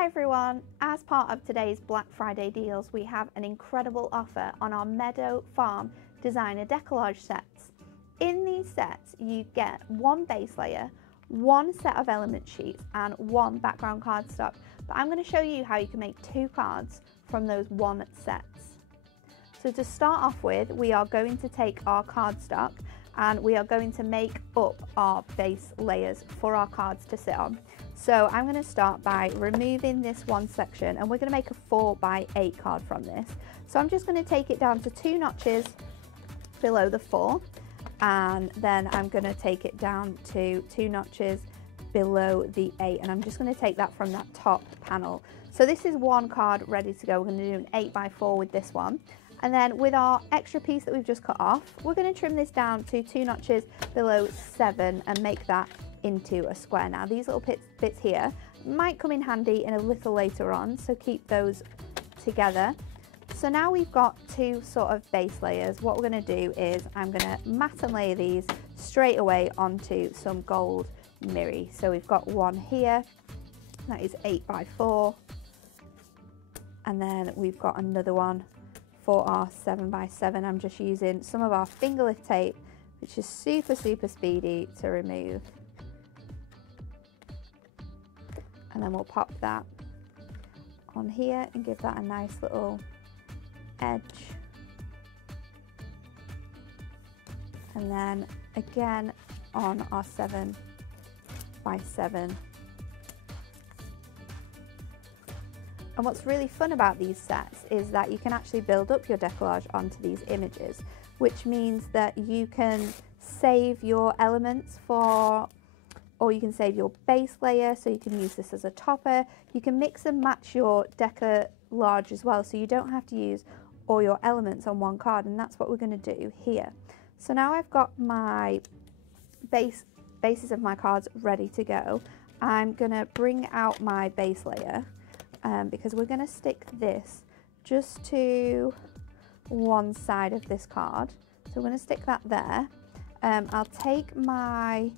Hi everyone! As part of today's Black Friday deals, we have an incredible offer on our Meadow Farm designer Deco-Large sets. In these sets, you get one base layer, one set of element sheets and one background cardstock. But I'm going to show you how you can make two cards from those one sets. So to start off with, we are going to take our cardstock and we are going to make up our base layers for our cards to sit on. So I'm going to start by removing this one section and we're going to make a 4x8 card from this. So I'm just going to take it down to 2 notches below the 4, and then I'm going to take it down to 2 notches below the 8, and I'm just going to take that from that top panel. So this is one card ready to go. We're going to do an 8x4 with this one. And then with our extra piece that we've just cut off, we're going to trim this down to 2 notches below 7 and make that into a square. Now these little bits here might come in handy in a little later on, so keep those together. So now we've got 2 sort of base layers. What we're going to do is I'm going to mat and layer these straight away onto some gold mirror. So we've got one here, that is 8x4, and then we've got another one for our 7x7. I'm just using some of our finger lift tape, which is super speedy to remove. And then we'll pop that on here and give that a nice little edge. And then again on our 7x7. And what's really fun about these sets is that you can actually build up your decollage onto these images, which means that you can save your elements for, or you can save your base layer, so you can use this as a topper. You can mix and match your Deco-Large as well, so you don't have to use all your elements on one card, and that's what we're going to do here. So now I've got my bases of my cards ready to go. I'm going to bring out my base layer because we're going to stick this just to one side of this card. So we're going to stick that there. I'll take my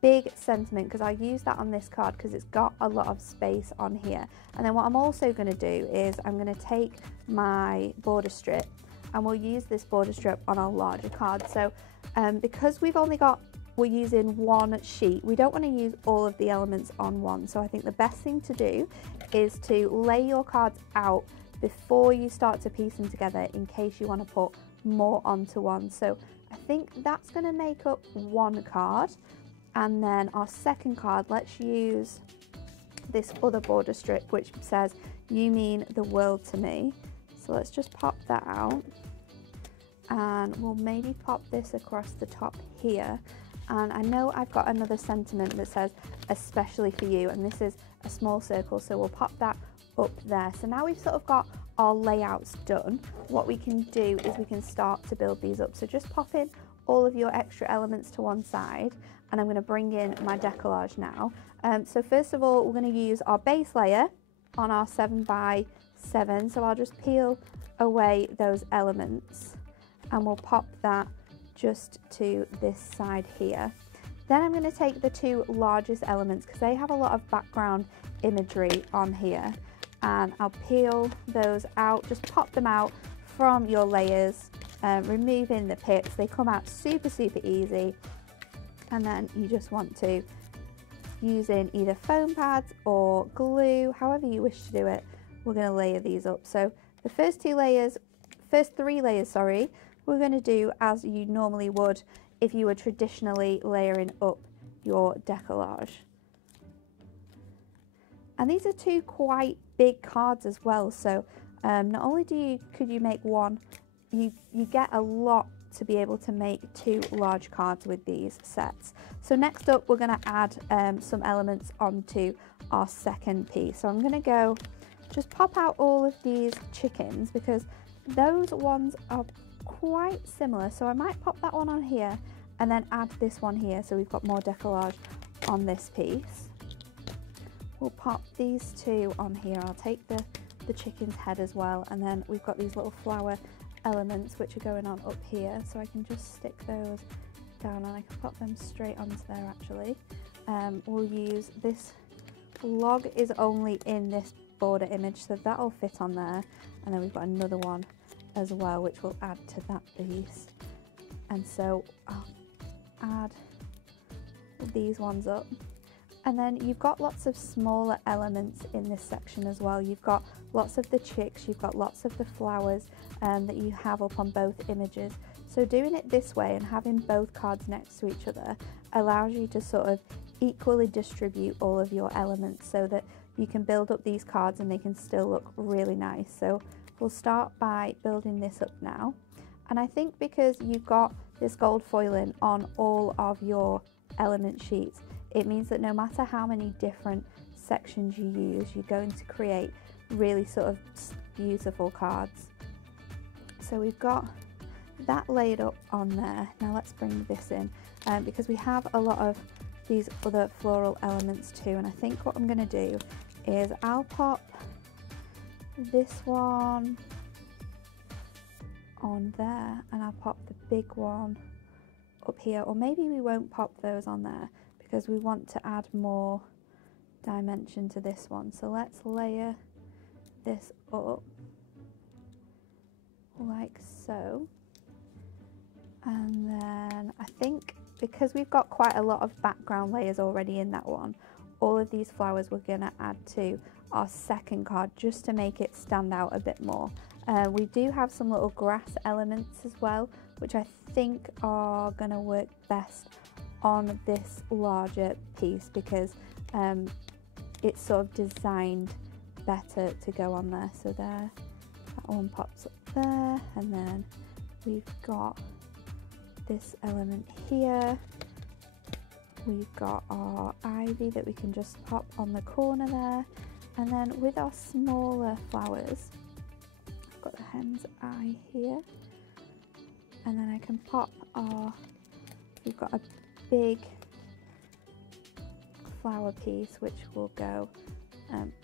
big sentiment because I use that on this card because it's got a lot of space on here. And then what I'm also going to do is I'm going to take my border strip and we'll use this border strip on our larger card. So because we're using one sheet, we don't want to use all of the elements on one. So I think the best thing to do is to lay your cards out before you start to piece them together in case you want to put more onto one. So I think that's going to make up one card. And then our second card, let's use this other border strip which says, "You mean the world to me." So let's just pop that out. And we'll maybe pop this across the top here. And I know I've got another sentiment that says, "Especially for you," and this is a small circle, so we'll pop that up there. So now we've sort of got our layouts done. What we can do is we can start to build these up. So just pop in all of your extra elements to one side, and I'm going to bring in my decollage now. So first of all, we're going to use our base layer on our 7x7. So I'll just peel away those elements and we'll pop that just to this side here. Then I'm going to take the 2 largest elements because they have a lot of background imagery on here, and I'll peel those out, just pop them out from your layers, removing the pips. They come out super easy, and then you just want to, using either foam pads or glue, however you wish to do it, we're going to layer these up. So the first 3 layers, we're going to do as you normally would if you were traditionally layering up your decollage. And these are 2 quite big cards as well, so not only could you make one, you get a lot to be able to make 2 large cards with these sets. So next up, we're going to add some elements onto our second piece. So I'm going to just pop out all of these chickens because those ones are quite similar. So I might pop that one on here and then add this one here, so we've got more decollage on this piece. We'll pop these 2 on here. I'll take the chicken's head as well, and then we've got these little flower elements which are going on up here, so I can just stick those down and I can pop them straight onto there actually. We'll use this log is only in this border image, so that'll fit on there. And then we've got another one as well, which will add to that piece. And so I'll add these ones up. And then you've got lots of smaller elements in this section as well. You've got lots of the chicks, you've got lots of the flowers that you have up on both images. So doing it this way and having both cards next to each other allows you to sort of equally distribute all of your elements so that you can build up these cards and they can still look really nice. So we'll start by building this up now. And I think because you've got this gold foiling on all of your element sheets, it means that no matter how many different sections you use, you're going to create really sort of beautiful cards. So we've got that laid up on there. Now let's bring this in because we have a lot of these other floral elements too, and I think what I'm going to do is I'll pop this one on there and I'll pop the big one up here, or maybe we won't pop those on there because we want to add more dimension to this one. So let's layer this up like so. And then I think because we've got quite a lot of background layers already in that one, all of these flowers we're going to add to our second card just to make it stand out a bit more. We do have some little grass elements as well, which I think are going to work best on this larger piece because it's sort of designed better to go on there. So there, that one pops up there, and then we've got this element here. We've got our ivy that we can just pop on the corner there, and then with our smaller flowers, I've got the hen's eye here, and then I can pop our, we've got a big flower piece which will go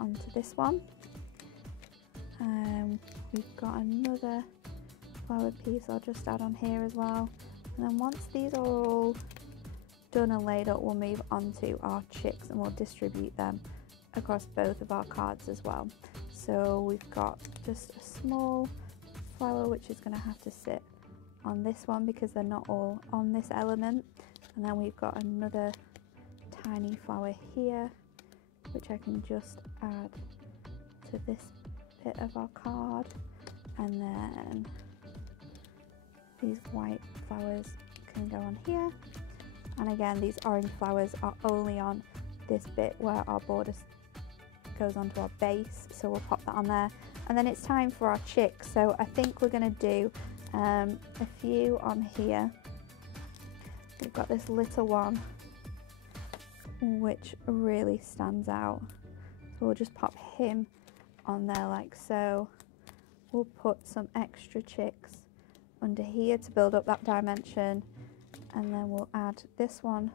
onto this one. We've got another flower piece I'll just add on here as well, and then once these are all done and laid up, we'll move on to our chicks and we'll distribute them across both of our cards as well. So we've got just a small flower which is going to have to sit on this one because they're not all on this element, and then we've got another tiny flower here which I can just add to this bit of our card, and then these white flowers can go on here, and again these orange flowers are only on this bit where our border goes onto our base, so we'll pop that on there. And then it's time for our chicks, so I think we're going to do a few on here. We've got this little one which really stands out, so we'll just pop him on there like so. We'll put some extra chicks under here to build up that dimension, and then we'll add this one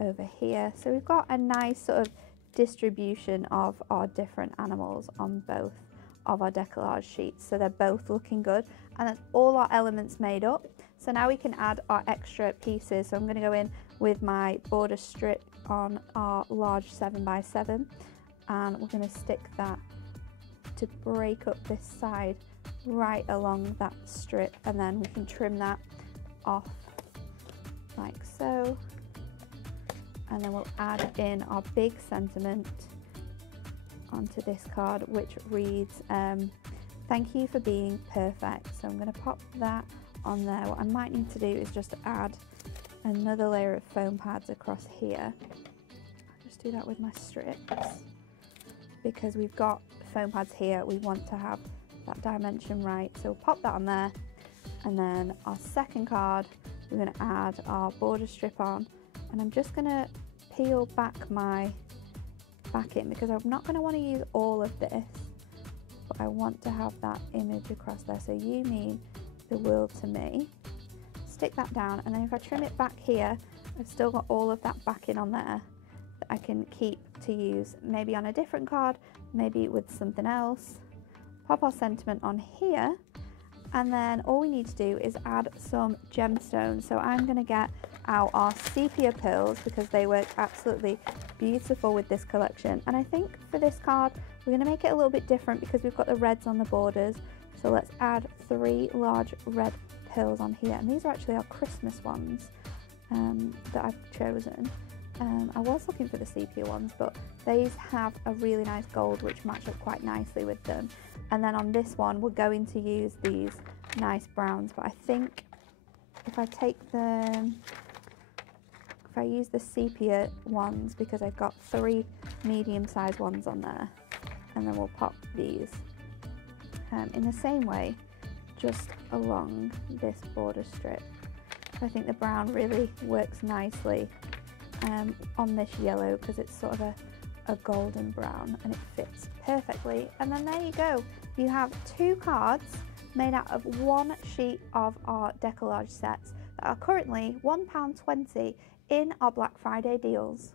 over here. So we've got a nice sort of distribution of our different animals on both of our Deco-Large sheets, so they're both looking good, and that's all our elements made up. So now we can add our extra pieces. So I'm going to go in with my border strip on our large 7x7, and we're going to stick that to break up this side right along that strip, and then we can trim that off like so, and then we'll add in our big sentiment onto this card which reads thank you for being perfect. So I'm going to pop that on there. What I might need to do is just add another layer of foam pads across here. I'll just do that with my strips because we've got foam pads here. We want to have that dimension right, so we'll pop that on there, and then our second card we're going to add our border strip on, and I'm just going to peel back my backing because I'm not going to want to use all of this, but I want to have that image across there. So you mean the world to me. Stick that down, and then if I trim it back here, I've still got all of that backing on there that I can keep to use maybe on a different card, maybe with something else. Pop our sentiment on here, and then all we need to do is add some gemstones. So I'm going to get out our sepia pearls because they work absolutely beautiful with this collection, and I think for this card We're going to make it a little bit different because we've got the reds on the borders. So let's add 3 large red pearls on here. And these are actually our Christmas ones that I've chosen. I was looking for the sepia ones, but these have a really nice gold which match up quite nicely with them. And then on this one we're going to use these nice browns, but I think if I use the sepia ones, because I've got 3 medium-sized ones on there, and then we'll pop these in the same way just along this border strip. I think the brown really works nicely on this yellow because it's sort of a golden brown and it fits perfectly. And then there you go, you have 2 cards made out of 1 sheet of our Deco-Large sets that are currently £1.20 in our Black Friday deals.